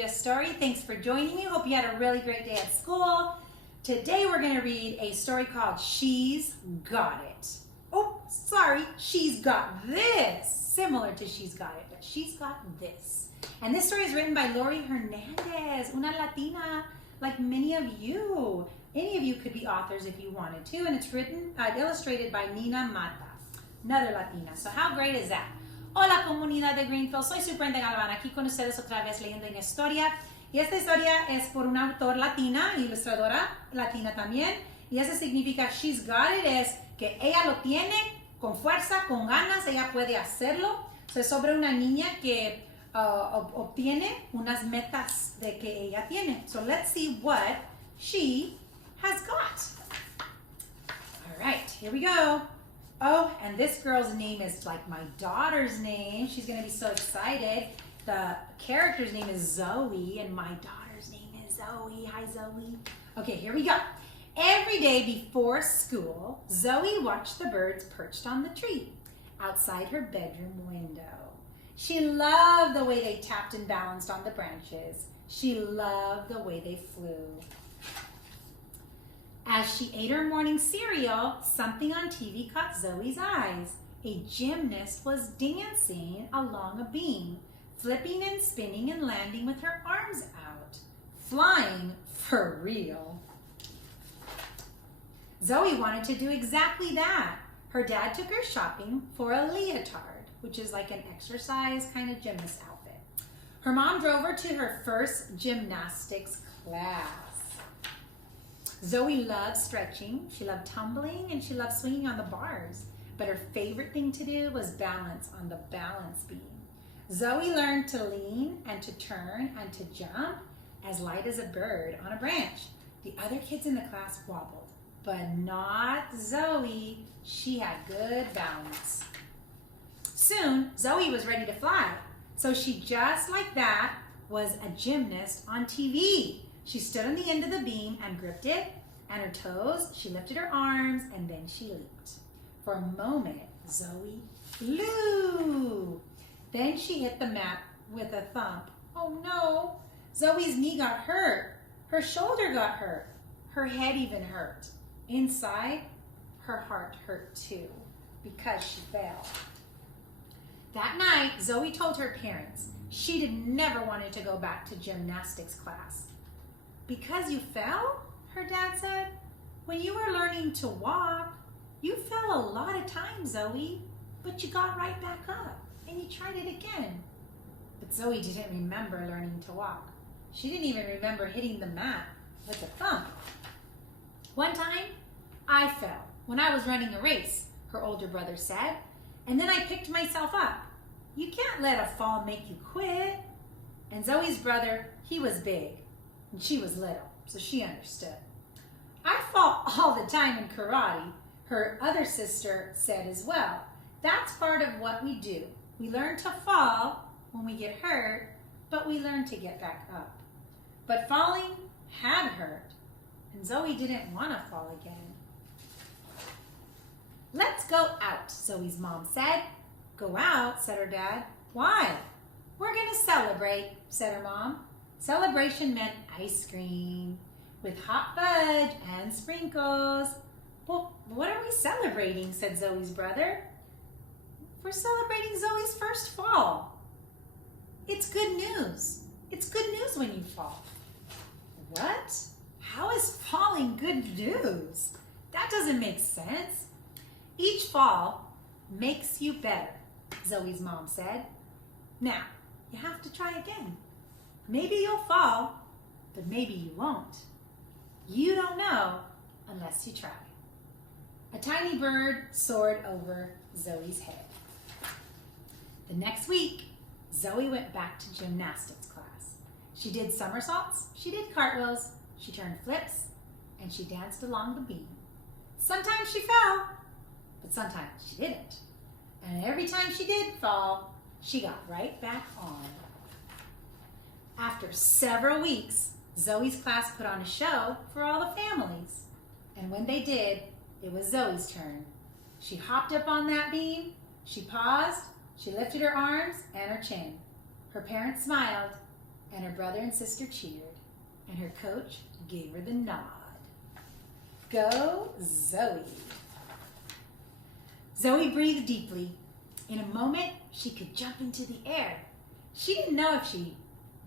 Julia's story. Thanks for joining me. Hope you had a really great day at school. Today we're going to read a story called She's Got It. Oh, sorry, She's Got This. Similar to She's Got It, but She's Got This. And this story is written by Lori Hernandez, una Latina like many of you. Any of you could be authors if you wanted to, and it's written, illustrated by Nina Mata, another Latina. So how great is that? Hola comunidad de Greenfield, soy su Brenda Galván, aquí con ustedes otra vez leyendo una historia. Y esta historia es por una autor latina, ilustradora latina también. Y eso significa She's Got It, es que ella lo tiene con fuerza, con ganas, ella puede hacerlo. Es sobre una niña que obtiene unas metas de que ella tiene. So let's see what she has got. All right, here we go. Oh, and this girl's name is like my daughter's name. She's going to be so excited. The character's name is Zoe, and my daughter's name is Zoe. Hi, Zoe. Okay, here we go. Every day before school, Zoe watched the birds perched on the tree outside her bedroom window. She loved the way they tapped and balanced on the branches. She loved the way they flew. As she ate her morning cereal, something on TV caught Zoe's eyes. A gymnast was dancing along a beam, flipping and spinning and landing with her arms out, flying for real. Zoe wanted to do exactly that. Her dad took her shopping for a leotard, which is like an exercise kind of gymnast outfit. Her mom drove her to her first gymnastics class. Zoe loved stretching, she loved tumbling, and she loved swinging on the bars. But her favorite thing to do was balance on the balance beam. Zoe learned to lean and to turn and to jump as light as a bird on a branch. The other kids in the class wobbled, but not Zoe. She had good balance. Soon, Zoe was ready to fly. So she, just like that, was a gymnast on TV. She stood on the end of the beam and gripped it, and her toes, she lifted her arms, and then she leaped. For a moment, Zoe flew. Then she hit the mat with a thump. Oh no, Zoe's knee got hurt. Her shoulder got hurt. Her head even hurt. Inside, her heart hurt too, because she fell. That night, Zoe told her parents she never wanted to go back to gymnastics class. Because you fell? Her dad said. When you were learning to walk, you fell a lot of times, Zoe, but you got right back up and you tried it again. But Zoe didn't remember learning to walk. She didn't even remember hitting the mat with a thump. One time, I fell when I was running a race, her older brother said, and then I picked myself up. You can't let a fall make you quit. And Zoe's brother, he was big. And she was little, so she understood. I fall all the time in karate, her other sister said as well. That's part of what we do. We learn to fall when we get hurt, but we learn to get back up. But falling had hurt, and Zoe didn't want to fall again. Let's go out, Zoe's mom said. Go out, said her dad. Why? We're going to celebrate, said her mom. Celebration meant ice cream with hot fudge and sprinkles. Well, what are we celebrating, said Zoe's brother. We're celebrating Zoe's first fall. It's good news. It's good news when you fall. What? How is falling good news? That doesn't make sense. Each fall makes you better, Zoe's mom said. Now, you have to try again. Maybe you'll fall, but maybe you won't. You don't know unless you try. A tiny bird soared over Zoe's head. The next week, Zoe went back to gymnastics class. She did somersaults, she did cartwheels, she turned flips, and she danced along the beam. Sometimes she fell, but sometimes she didn't. And every time she did fall, she got right back on. After several weeks, Zoe's class put on a show for all the families. And when they did, it was Zoe's turn. She hopped up on that beam, she paused, she lifted her arms and her chin. Her parents smiled, and her brother and sister cheered, and her coach gave her the nod. Go, Zoe. Zoe breathed deeply. In a moment, she could jump into the air. She didn't know if she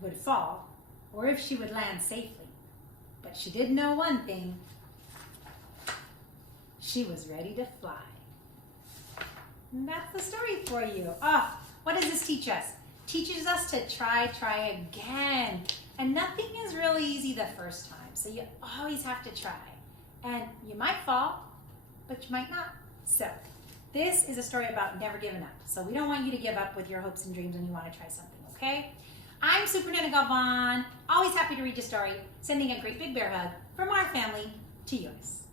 would fall or if she would land safely, but she did know one thing. She was ready to fly. And that's the story for you. What does this teach us? Teaches us to try again. And nothing is really easy the first time, so you always have to try. And you might fall, but you might not. So this is a story about never giving up. So we don't want you to give up with your hopes and dreams when you want to try something, okay? I'm Superintendent Galvan, always happy to read your story, sending a great big bear hug from our family to yours.